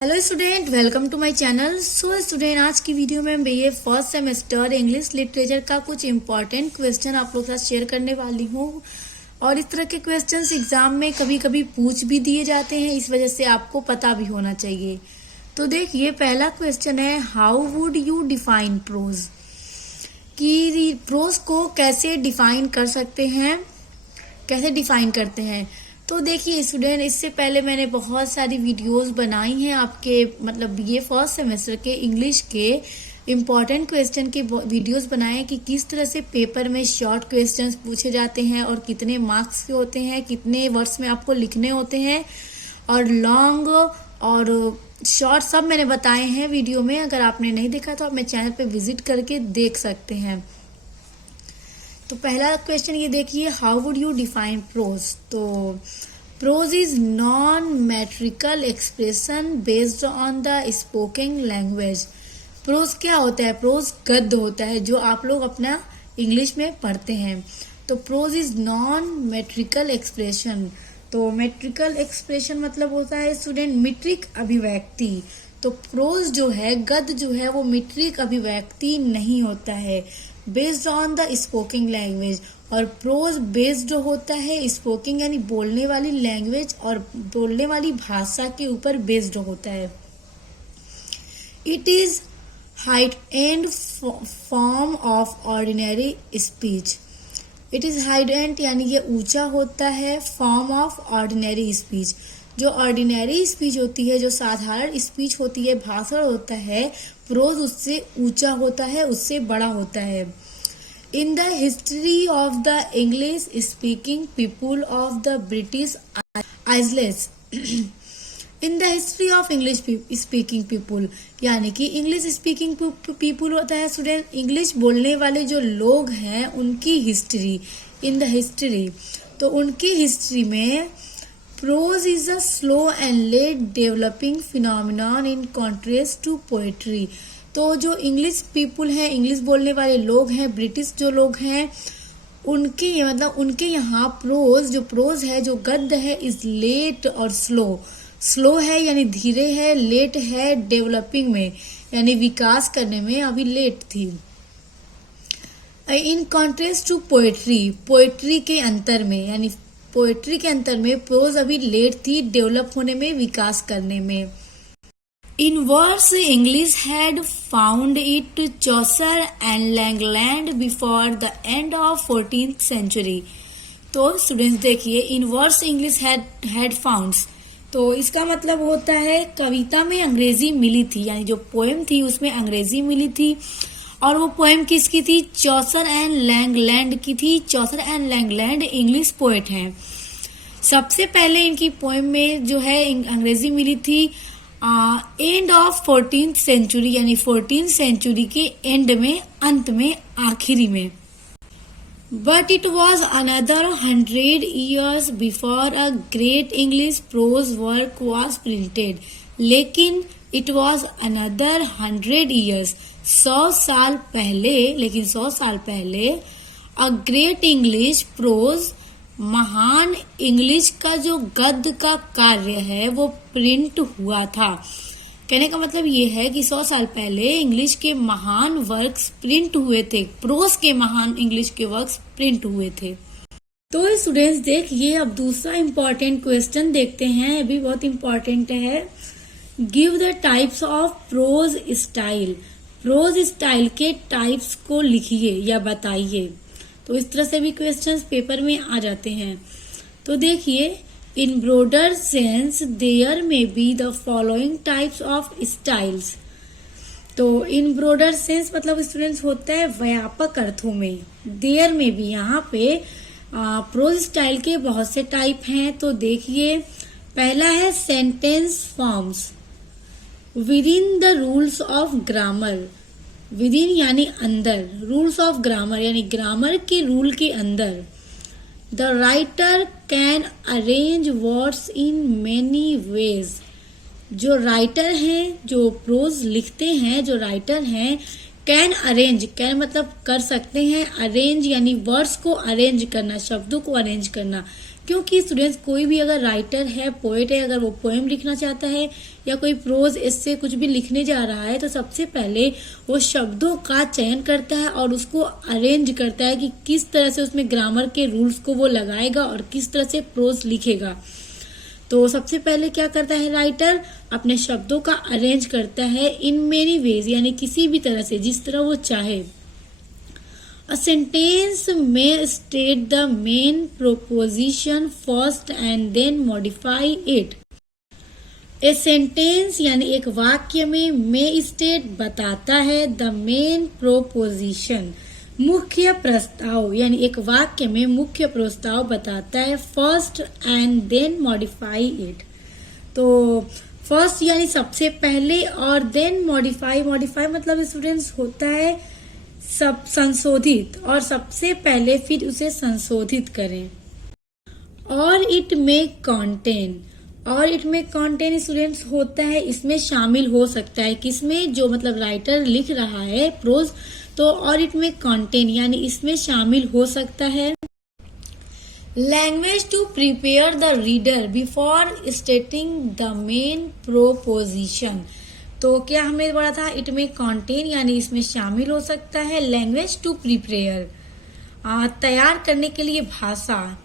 Hello student, welcome to my channel. So student, आज की video में मैं ये फर्स्ट सेमेस्टर इंग्लिश लिटरेचर का कुछ इंपॉर्टेंट क्वेश्चन आप लोग के साथ शेयर करने वाली हूँ। और इस तरह के क्वेश्चंस एग्जाम में कभी कभी पूछ भी दिए जाते हैं, इस वजह से आपको पता भी होना चाहिए। तो देखिए, पहला क्वेश्चन है, how would you define prose, कि प्रोज को कैसे डिफाइन कर सकते हैं, कैसे डिफाइन करते हैं। तो देखिए स्टूडेंट, इससे पहले मैंने बहुत सारी वीडियोस बनाई हैं आपके, मतलब ये फर्स्ट सेमेस्टर के इंग्लिश के इम्पॉर्टेंट क्वेश्चन के वीडियोस बनाए हैं कि किस तरह से पेपर में शॉर्ट क्वेश्चंस पूछे जाते हैं और कितने मार्क्स के होते हैं, कितने वर्ड्स में आपको लिखने होते हैं, और लॉन्ग और शॉर्ट सब मैंने बताए हैं वीडियो में। अगर आपने नहीं देखा तो आप मेरे चैनल पे विजिट करके देख सकते हैं। तो पहला क्वेश्चन ये देखिए, how would you define prose. तो prose is non metrical expression based on the spoken language. Prose क्या होता है? प्रोज गद्य होता है जो आप लोग अपना इंग्लिश में पढ़ते हैं। तो prose is non metrical expression. तो मैट्रिकल एक्सप्रेशन मतलब होता है स्टूडेंट मीट्रिक अभिव्यक्ति। तो प्रोज जो है, गद्य जो है, वो मीट्रिक अभिव्यक्ति नहीं होता है, बेस्ड ऑन द स्पोकिंग लैंग्वेज। और प्रोज बेस्ड होता है स्पोकिंग यानी बोलने वाली लैंग्वेज और बोलने वाली भाषा के ऊपर बेस्ड होता है। It is height and form of ordinary speech. It is height and यानी ये ऊंचा होता है, फॉर्म ऑफ ऑर्डिनरी स्पीच। जो ऑर्डिनरी स्पीच होती है, जो साधारण स्पीच होती है, भाषण होता है, प्रोज उससे ऊंचा होता है, उससे बड़ा होता है। In the history of the English speaking people of the British islands. In the history of English speaking people यानी कि इंग्लिश स्पीकिंग पीपुल होता है स्टूडेंट, इंग्लिश बोलने वाले जो लोग हैं उनकी हिस्ट्री। इन द हिस्ट्री, तो उनकी हिस्ट्री में prose is a slow and late developing phenomenon in contrast to poetry. तो जो इंग्लिश पीपुल हैं, इंग्लिश बोलने वाले लोग हैं, ब्रिटिश जो लोग हैं, उनके मतलब उनके यहाँ प्रोज, जो प्रोज है, जो गद्य है, इज लेट और स्लो। स्लो है यानी धीरे है, लेट है डेवलपिंग में यानी विकास करने में अभी लेट थी। इन कॉन्ट्रेस्ट टू पोएट्री, पोएट्री के अंतर में यानी पोएट्री के अंतर में प्रोज अभी लेट थी डेवलप होने में, विकास करने में। In verse English had found it Chaucer and Langland before the end of 14th century. तो स्टूडेंट्स देखिए, in verse English had found, तो इसका मतलब होता है कविता में अंग्रेजी मिली थी, यानी जो पोएम थी उसमें अंग्रेजी मिली थी। और वो पोएम किसकी थी? चौसर एंड लैंगलैंड की थी। चौसर एंड लैंगलैंड इंग्लिश पोएट हैं। सबसे पहले इनकी पोएम में जो है अंग्रेजी मिली थी एंड ऑफ 14th सेंचुरी यानी 14th सेंचुरी के एंड में, अंत में, आखिरी में। But it was another 100 years before a great English prose work was printed. लेकिन it was another 100 years, 100 साल पहले, लेकिन 100 साल पहले a great English prose, महान इंग्लिश का जो गद्य का कार्य है वो प्रिंट हुआ था। कहने का मतलब ये है कि 100 साल पहले इंग्लिश के महान वर्क्स प्रिंट हुए थे, प्रोज के महान इंग्लिश के वर्क्स प्रिंट हुए थे। तो स्टूडेंट्स देखिए, अब दूसरा इम्पोर्टेंट क्वेश्चन देखते हैं, अभी बहुत इम्पोर्टेंट है। Give the types of prose style. Prose style के टाइप्स को लिखिए या बताइए। तो इस तरह से भी क्वेश्चंस पेपर में आ जाते हैं। तो देखिए, In broader sense, there may be the following types of styles. तो in broader sense मतलब स्टूडेंट्स होता है व्यापक अर्थों में। there may be यहाँ पे प्रोज स्टाइल के बहुत से टाइप हैं। तो देखिए, पहला है sentence forms within the rules of grammar. within यानी अंदर, रूल्स ऑफ ग्रामर यानी ग्रामर के रूल के अंदर। The writer can arrange words in many ways. जो राइटर हैं, जो प्रोज लिखते हैं, जो राइटर हैं, कैन अरेंज, कैन मतलब कर सकते हैं, अरेंज यानी वर्ड्स को अरेंज करना, शब्दों को अरेंज करना, क्योंकि स्टूडेंट्स कोई भी अगर राइटर है, पोएट है, अगर वो पोएम लिखना चाहता है या कोई प्रोज इससे कुछ भी लिखने जा रहा है तो सबसे पहले वो शब्दों का चयन करता है और उसको अरेंज करता है कि किस तरह से उसमें ग्रामर के रूल्स को वो लगाएगा और किस तरह से प्रोज लिखेगा। तो सबसे पहले क्या करता है राइटर, अपने शब्दों का अरेंज करता है इन मेनी वेज, यानी किसी भी तरह से, जिस तरह वो चाहे। A sentence may state the main proposition first and then modify it. A sentence यानी एक वाक्य में may state बताता है the main proposition, मुख्य प्रस्ताव, यानी एक वाक्य में मुख्य प्रस्ताव बताता है first and then modify it। तो first यानी सबसे पहले और then modify मतलब स्टूडेंट्स होता है सब संशोधित, और सबसे पहले फिर उसे संशोधित करें। और इट में कंटेन स्टूडेंट्स होता है, इसमें शामिल हो सकता है, किसमें, जो मतलब राइटर लिख रहा है प्रोज, तो और इट में कंटेन यानी इसमें शामिल हो सकता है। Language to prepare the reader before stating the main proposition. तो क्या हमें बोला था, इट में कंटेन यानी इसमें शामिल हो सकता है। लैंग्वेज टू प्रिपेयर तैयार करने के लिए भाषा,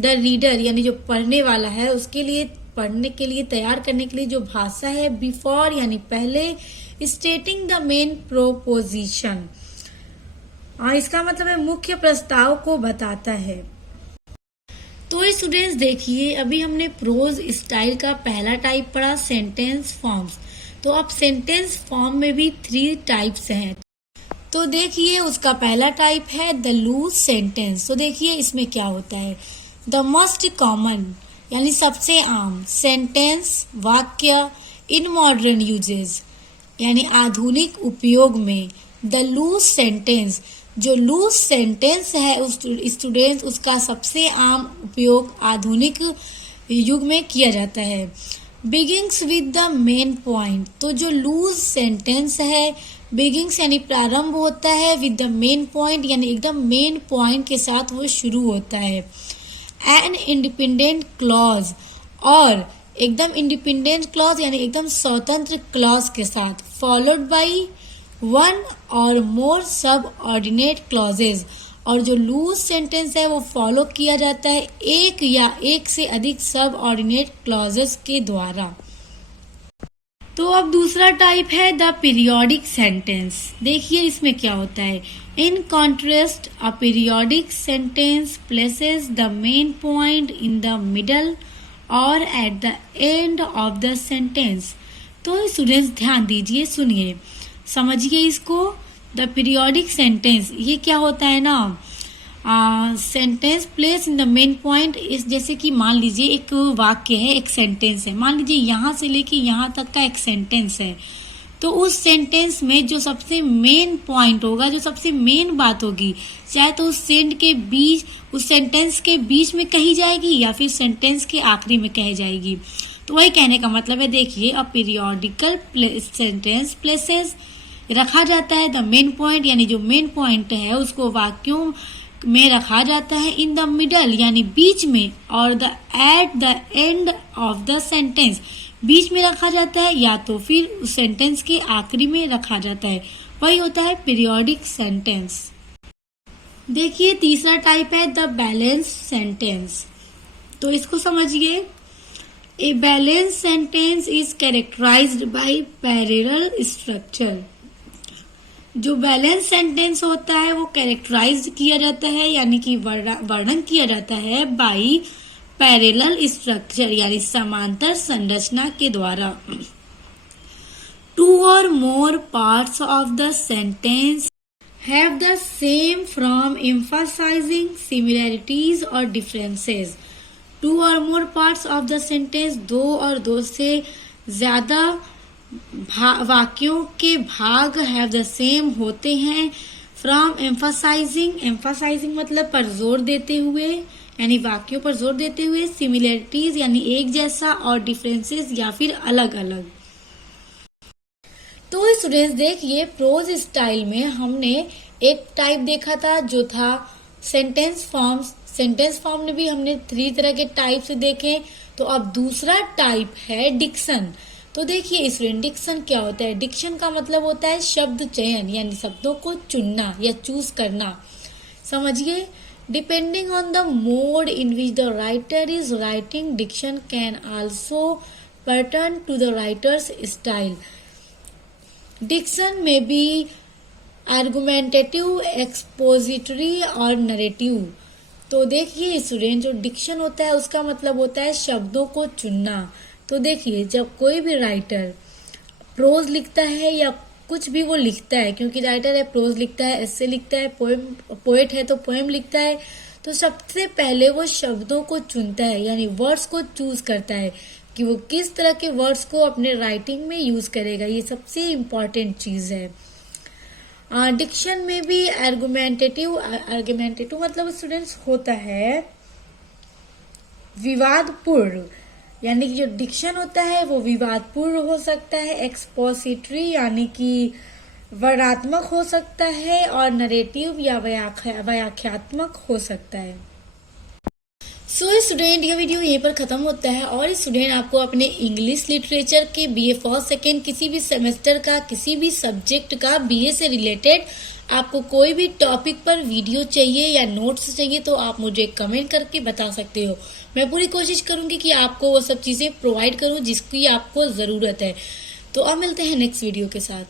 द रीडर यानी जो पढ़ने वाला है उसके लिए, पढ़ने के लिए तैयार करने के लिए जो भाषा है, बिफोर यानी पहले, स्टेटिंग द मेन प्रोपोजिशन इसका मतलब है मुख्य प्रस्ताव को बताता है। तो स्टूडेंट्स देखिए, अभी हमने प्रोज स्टाइल का पहला टाइप पढ़ा, सेंटेंस फॉर्म्स। तो अब सेंटेंस फॉर्म में भी 3 टाइप्स हैं। तो देखिए उसका पहला टाइप है द लूज सेंटेंस। तो देखिए इसमें क्या होता है, द मोस्ट कॉमन यानी सबसे आम, सेंटेंस वाक्य, इन मॉडर्न यूजेस यानी आधुनिक उपयोग में, द लूज सेंटेंस जो लूज सेंटेंस है उस स्टूडेंट उसका सबसे आम उपयोग आधुनिक युग में किया जाता है। बिगिंग्स विद द मेन पॉइंट, तो जो लूज सेंटेंस है, बिगिंग्स यानी प्रारंभ होता है, विद द मेन पॉइंट यानी एकदम मेन पॉइंट के साथ वो शुरू होता है। एन इंडिपेंडेंट क्लॉज, और एकदम इंडिपेंडेंट क्लॉज यानी एकदम स्वतंत्र क्लॉज के साथ, फॉलोड बाई 1 और मोर सब ऑर्डिनेट क्लॉजेज, और जो लूज सेंटेंस है वो फॉलो किया जाता है एक या एक से अधिक सब ऑर्डिनेट क्लॉजेस के द्वारा। तो अब दूसरा टाइप है द पीरियोडिक सेंटेंस। देखिए इसमें क्या होता है, in contrast a periodic sentence places the main point in the middle और at the end of the sentence. तो स्टूडेंट्स ध्यान दीजिए, सुनिए, समझिए इसको। द पीरियोडिक सेंटेंस ये क्या होता है ना, sentence place in the main point इस, जैसे कि मान लीजिए एक वाक्य है, एक सेंटेंस है, मान लीजिए यहाँ से लेके यहाँ तक का एक सेंटेंस है, तो उस सेंटेंस में जो सबसे मेन पॉइंट होगा, जो सबसे मेन बात होगी, चाहे तो उस सेंटेंस के बीच में कही जाएगी या फिर सेंटेंस के आखिरी में कही जाएगी। तो वही कहने का मतलब है, देखिए अ पीरियोडिकल सेंटेंस प्लेसेस रखा जाता है द मेन पॉइंट यानी जो मेन पॉइंट है उसको वाक्यों में रखा जाता है, इन द मिडल यानी बीच में, और the at the end of the sentence बीच में रखा जाता है या तो फिर उस सेंटेंस के आखिरी में रखा जाता है, वही होता है पीरियोडिक सेंटेंस। देखिए तीसरा टाइप है द बैलेंस सेंटेंस। तो इसको समझिए, a balance sentence is characterised by parallel structure. जो बैलेंस सेंटेंस होता है वो कैरेक्टराइज किया जाता है यानी कि वर्णन किया जाता है बाय पैरेलल स्ट्रक्चर यानी समांतर संरचना के द्वारा। 2 or more parts of the sentence have the same from emphasizing similarities or differences। 2 or more parts of the sentence, 2 और 2 से ज्यादा वाक्यों के भाग हैव द सेम होते हैं। फ्रॉम एम्फासाइजिंग मतलब पर जोर देते हुए यानी वाक्यों पर जोर देते हुए, सिमिलरिटीज यानी एक जैसा, और डिफरेंसेस या फिर अलग अलग। तो स्टूडेंट्स देखिए प्रोज स्टाइल में हमने एक टाइप देखा था जो था सेंटेंस फॉर्म्स, सेंटेंस फॉर्म में भी हमने 3 तरह के टाइप से देखे। तो अब दूसरा टाइप है डिक्शन। तो देखिए स्टूडेंट, डिक्शन क्या होता है? डिक्शन का मतलब होता है शब्द चयन, यानी शब्दों को चुनना या चूज करना। समझिए, depending on the mode in which the writer is writing, diction can also pertain to the writer's style. Diction में बी आर्गुमेंटेटिव, एक्सपोजिटरी और नरेटिव। तो देखिए स्टूडेंट, जो डिक्शन होता है उसका मतलब होता है शब्दों को चुनना। तो देखिए, जब कोई भी राइटर प्रोज लिखता है या कुछ भी वो लिखता है, क्योंकि राइटर है, प्रोज लिखता है, एस्से लिखता है, पोएट है तो पोएम लिखता है, तो सबसे पहले वो शब्दों को चुनता है, यानी वर्ड्स को चूज करता है कि वो किस तरह के वर्ड्स को अपने राइटिंग में यूज करेगा। ये सबसे इम्पोर्टेंट चीज है। डिक्शन में भी आर्गुमेंटेटिव मतलब स्टूडेंट्स होता है विवादपूर्ण, यानी कि जो डिक्शन होता है वो विवादपूर्ण हो सकता है। एक्सपोजिटरी यानी कि वर्णनात्मक हो सकता है, और नरेटिव या व्याख्यात्मक हो सकता है। सो स्टूडेंट, ये वीडियो यहीं पर खत्म होता है। और स्टूडेंट, आपको अपने इंग्लिश लिटरेचर के बीए फर्स्ट सेकेंड किसी भी सेमेस्टर का, किसी भी सब्जेक्ट का, बीए से रिलेटेड आपको कोई भी टॉपिक पर वीडियो चाहिए या नोट्स चाहिए तो आप मुझे कमेंट करके बता सकते हो। मैं पूरी कोशिश करूंगी कि आपको वो सब चीजें प्रोवाइड करूं जिसकी आपको जरूरत है। तो अब मिलते हैं नेक्स्ट वीडियो के साथ।